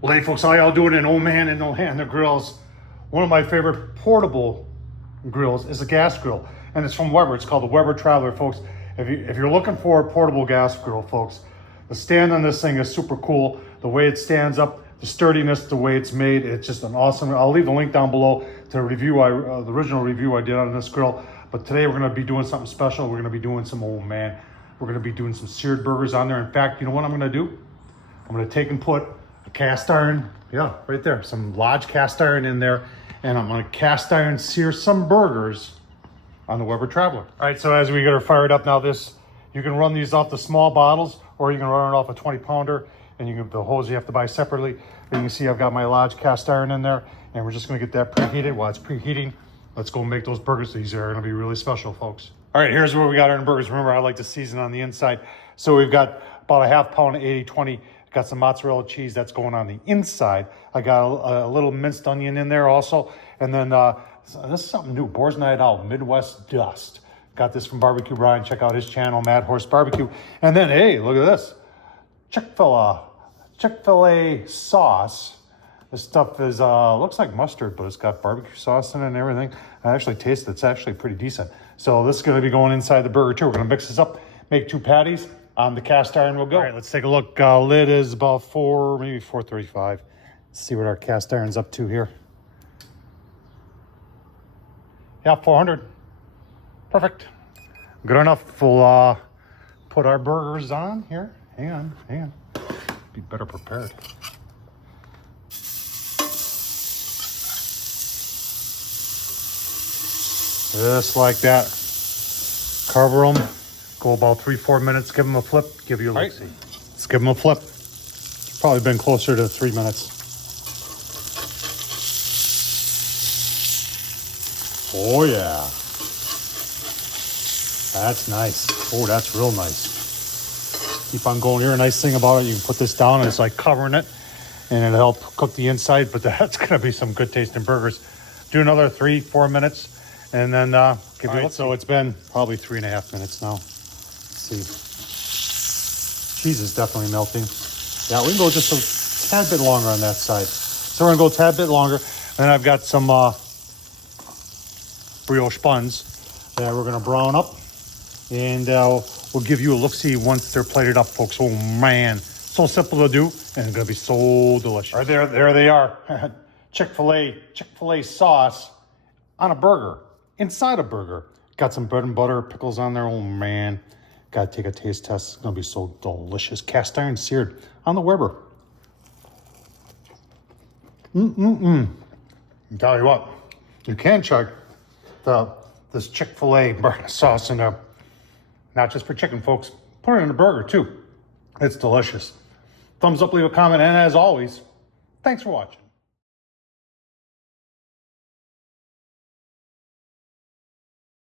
Well, hey folks, how y'all doing? And oh man, and no hand the grills. One of my favorite portable grills is a gas grill, and it's from Weber. It's called the Weber Traveler, folks. If you're looking for a portable gas grill, folks, the stand on this thing is super cool. The way it stands up, the sturdiness, the way it's made, it's just an awesome. I'll leave the link down below to the review the original review I did on this grill. But today we're going to be doing something special. We're going to be doing some, oh man, we're going to be doing some seared burgers on there. In fact, you know what I'm going to do? I'm going to take and put a cast iron, yeah, right there, some Lodge cast iron in there, and I'm going to cast iron sear some burgers on the Weber Traveler. All right, so as we get her fired up now, you can run these off the small bottles, or you can run it off a 20-pounder, and the hose you have to buy separately. And you can see I've got my Lodge cast iron in there, and we're just going to get that preheated. While it's preheating, let's go make those burgers. These are going to be really special, folks. All right, here's where we got our burgers. Remember, I like to season on the inside. So we've got about a half pound of 80/20. Got some mozzarella cheese that's going on the inside. I got a little minced onion in there also. And then this is something new, Boar's Night Out, Midwest Dust. Got this from Barbecue Brian. Check out his channel, Mad Horse Barbecue. And then, hey, look at this. Chick-fil-A sauce. This stuff is, looks like mustard, but it's got barbecue sauce in it and everything. I actually taste it. It's actually pretty decent. So this is going to be going inside the burger too. We're going to mix this up, make 2 patties. On the cast iron we'll go. All right, let's take a look. Lid is about maybe 435. Let's see what our cast iron's up to here. Yeah, 400. Perfect. Good enough. We'll put our burgers on here. Hang on. Be better prepared. Just like that. Cover them. Go about 3-4 minutes, give them a flip, give you a look. Right. Let's give them a flip. It's probably been closer to 3 minutes. Oh yeah. That's nice. Oh, that's real nice. Keep on going here. A nice thing about it, you can put this down and it's like covering it and it'll help cook the inside, but that's gonna be some good tasting burgers. Do another 3-4 minutes and then give you a look. So it's been probably 3.5 minutes now. See, cheese is definitely melting. Yeah, we can go just a tad bit longer on that side. So we're gonna go a tad bit longer. Then I've got some brioche buns that we're gonna brown up, and we'll give you a look-see once they're plated up, folks. Oh man, so simple to do, and it's gonna be so delicious. All right, there they are. Chick-fil-A sauce on a burger, inside a burger. Got some bread and butter, pickles on there. Oh man. Gotta take a taste test. It's gonna be so delicious. Cast iron seared on the Weber. Tell you what, you can check this Chick-fil-A burger sauce in there. Not just for chicken, folks. Put it in a burger too. It's delicious. Thumbs up, leave a comment, and as always, thanks for watching.